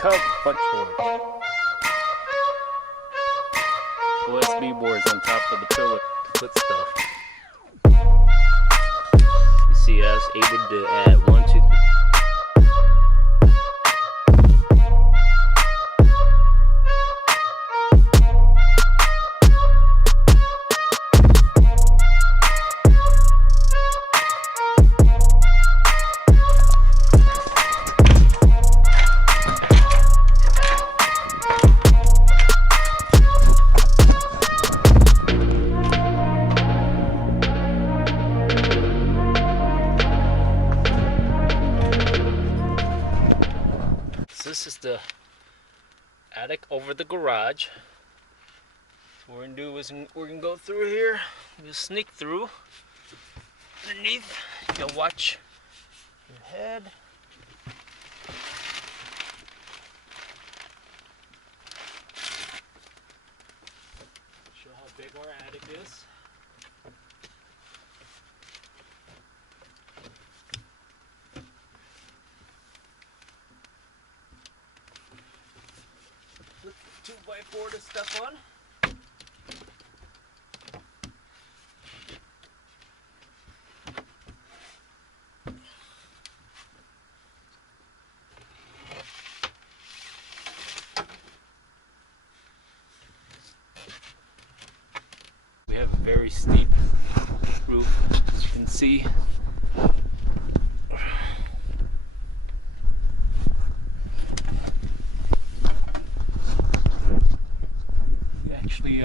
cup punch board. OSB boards on top of the pillar to put stuff. You see, I was able to add 1, 2, 3. This is the attic over the garage. So what we're gonna do is we're gonna go through here. We'll sneak through underneath. You gotta watch your head. Show how big our attic is. Put 2x4 to step on. We have a very steep roof, as you can see. We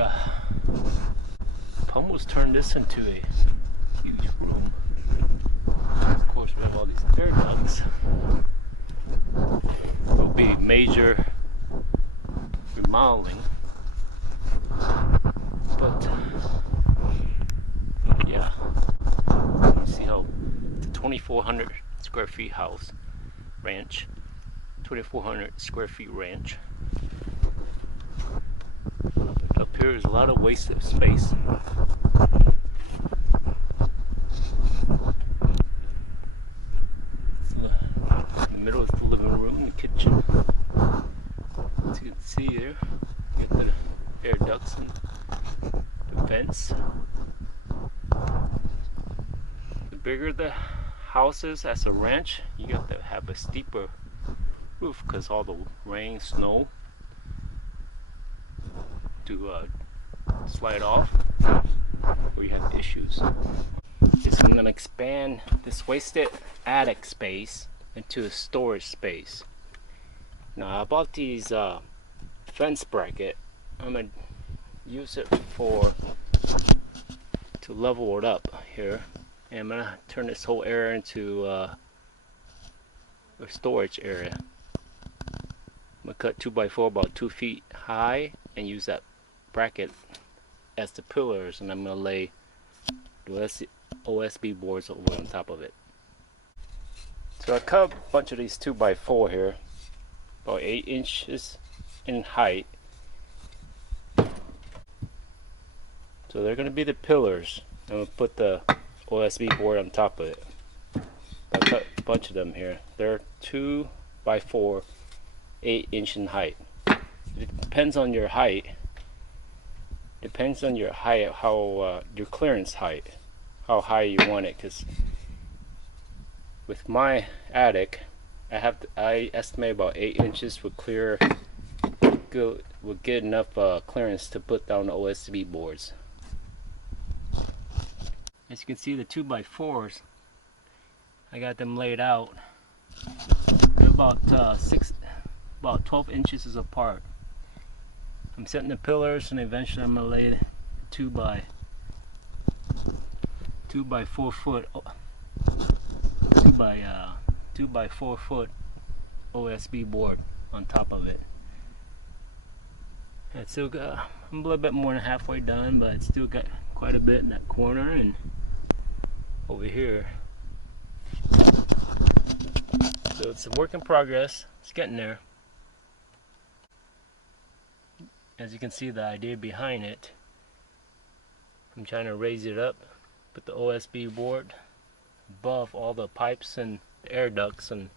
almost turned this into a huge room. Of course, we have all these air ducts. There'll be major remodeling, but yeah, you see how the 2,400 square feet house ranch, 2,400 square feet ranch. Up here is a lot of wasted space. In the middle is the living room and the kitchen. As you can see there, you got the air ducts and the vents. The bigger the house is as a ranch, you got to have a steeper roof because all the rain, snow to slide off, or you have issues. Okay, so I'm going to expand this wasted attic space into a storage space. Now I bought these fence bracket. I'm going to use it to level it up here, and I'm going to turn this whole area into a storage area. I'm going to cut 2x4 about 2 feet high and use that bracket as the pillars, and I'm going to lay the OSB boards over on top of it. So I cut a bunch of these 2x4 here, about 8 inches in height. So they're going to be the pillars. I'm going to put the OSB board on top of it. I cut a bunch of them here. They're 2x4, 8 inch in height. It depends on your height. How your clearance height, how high you want it. Because with my attic, I estimate about 8 inches would get enough clearance to put down the OSB boards. As you can see, the 2x4s, I got them laid out. They're about 12 inches apart. I'm setting the pillars, and eventually I'm gonna lay 2 by 4 foot 4 foot OSB board on top of it. And still got, I'm a little bit more than halfway done, but it's still got quite a bit in that corner and over here. So it's a work in progress. It's getting there. As you can see, the idea behind it, I'm trying to raise it up, put the OSB board above all the pipes and the air ducts and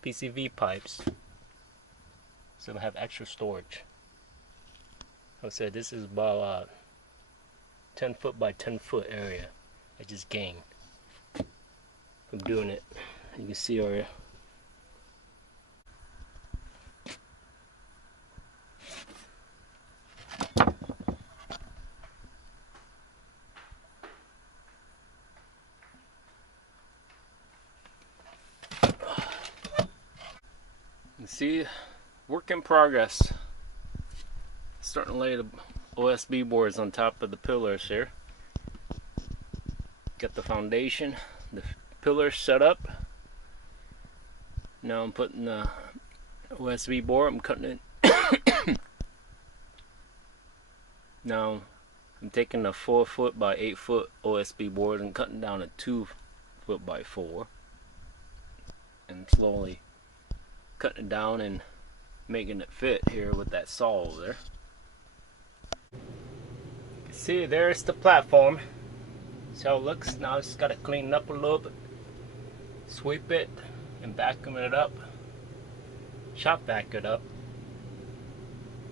PCV pipes. so I have extra storage. Like I said, this is about 10 foot by 10 foot area I just gained from doing it. You can see already. You see, work in progress. Starting to lay the OSB boards on top of the pillars here. Got the foundation, the pillars set up. Now I'm putting the OSB board, I'm cutting it. Now I'm taking a 4 foot by 8 foot OSB board and cutting down a 2 foot by 4. And slowly cutting it down and making it fit here with that saw over there. See, there's the platform. See how it looks? Now I just gotta clean it up a little bit, sweep it, and vacuum it up. Shop vac it up.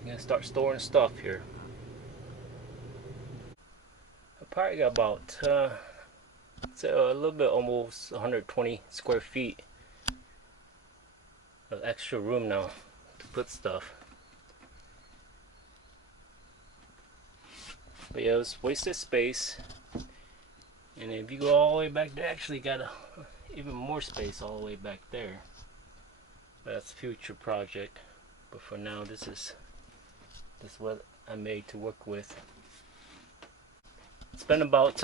I'm gonna start storing stuff here. I probably got about so a little bit, almost 120 square feet of extra room now to put stuff. But yeah, it was wasted space. And if you go all the way back there, actually got even more space all the way back there. But that's a future project. But for now, this is what I made to work with. Spent about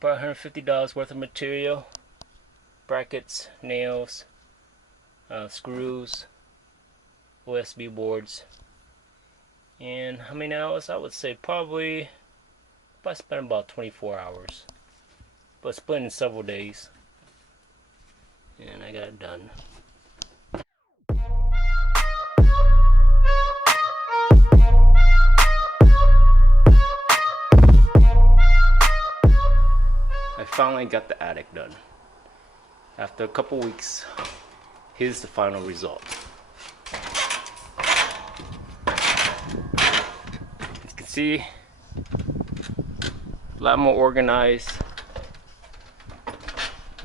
$150 worth of material, brackets, nails, screws, OSB boards. And how many hours? I would say probably I spent about 24 hours, but split in several days, and I got it done. I finally got the attic done. After a couple weeks, here's the final result. As you can see, a lot more organized.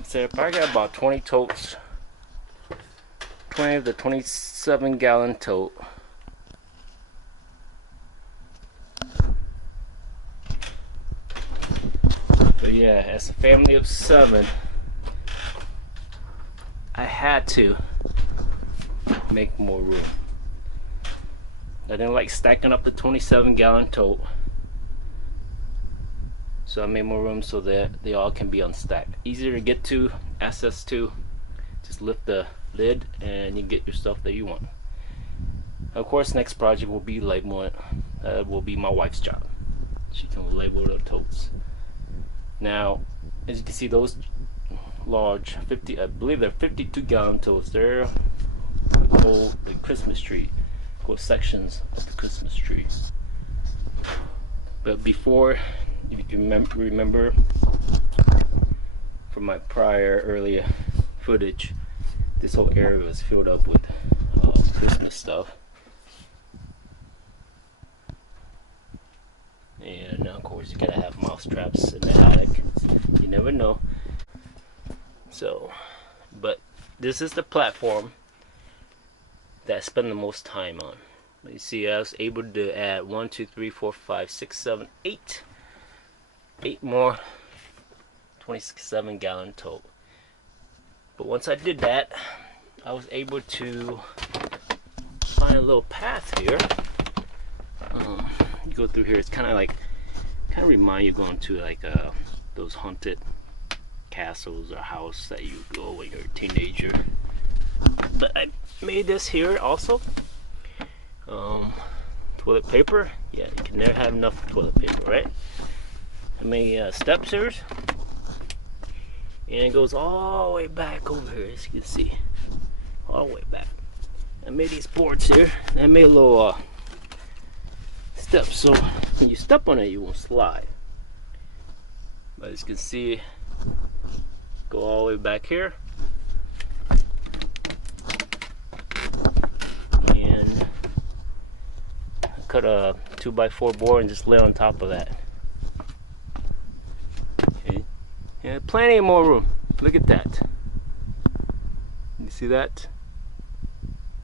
So I probably got about 20 totes, 20 of the 27-gallon tote. But yeah, as a family of 7, I had to make more room. I didn't like stacking up the 27-gallon tote. So I made more room so that they all can be unstacked. Easier to get to, access to. Just lift the lid and you get your stuff that you want. Of course, next project will be labeling. Will be my wife's job. She can label the totes. Now, as you can see, those large 50, I believe they're 52-gallon totes. They're hold the Christmas tree, quote sections of the Christmas tree. But before, if you can remember from my prior earlier footage, this whole area was filled up with Christmas stuff. And of course you gotta have mouse traps in the attic. You never know. So, but this is the platform that I spend the most time on. You see, I was able to add 1, 2, 3, 4, 5, 6, 7, 8 more 27-gallon tote. But once I did that, I was able to find a little path here. You go through here, it's kind of remind you going to like those haunted castles or house that you go when you're a teenager. But I made this here also. Toilet paper, yeah, you can never have enough toilet paper, right? I made steps here, and it goes all the way back over here, as you can see, all the way back. I made these boards here, and I made a little steps so when you step on it, you won't slide. But as you can see, go all the way back here. cut a 2x4 board and just lay on top of that. Okay, yeah, plenty more room. Look at that. You see that?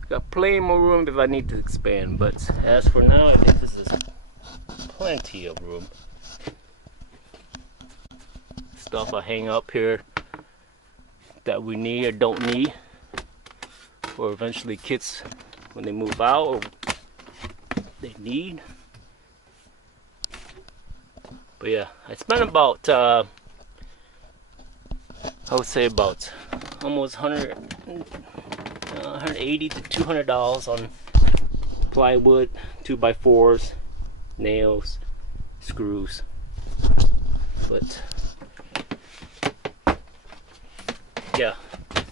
Got plenty more room if I need to expand, but as for now, I think this is plenty of room. Stuff I hang up here that we need or don't need, or eventually kids when they move out or they need. But yeah, I spent about I would say about almost 180 to $200 on plywood, 2x4s, nails, screws. But yeah, a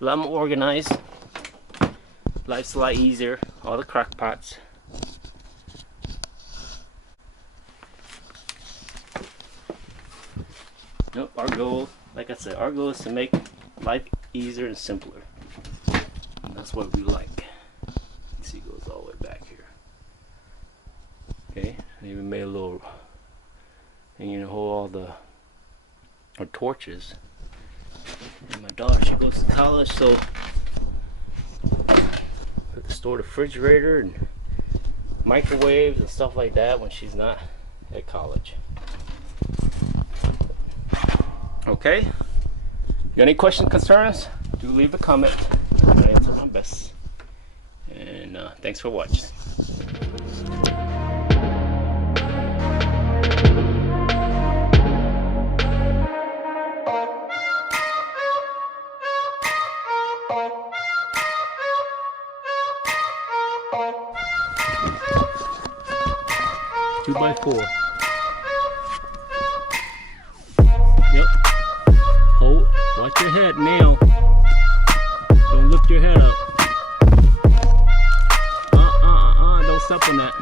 lot more organized. Life's a lot easier. All the crock pots. Nope, our goal, like I said, our goal is to make life easier and simpler. And that's what we like. You see, it goes all the way back here. Okay, and even made a little, and you know, all our torches. And my daughter, she goes to college, so store the refrigerator and microwaves and stuff like that when she's not at college. Okay, got any questions, concerns? Do leave a comment. I answer my best. And thanks for watching. 2x4. Yep. Hold. Watch your head now. Don't lift your head up. Don't step on that.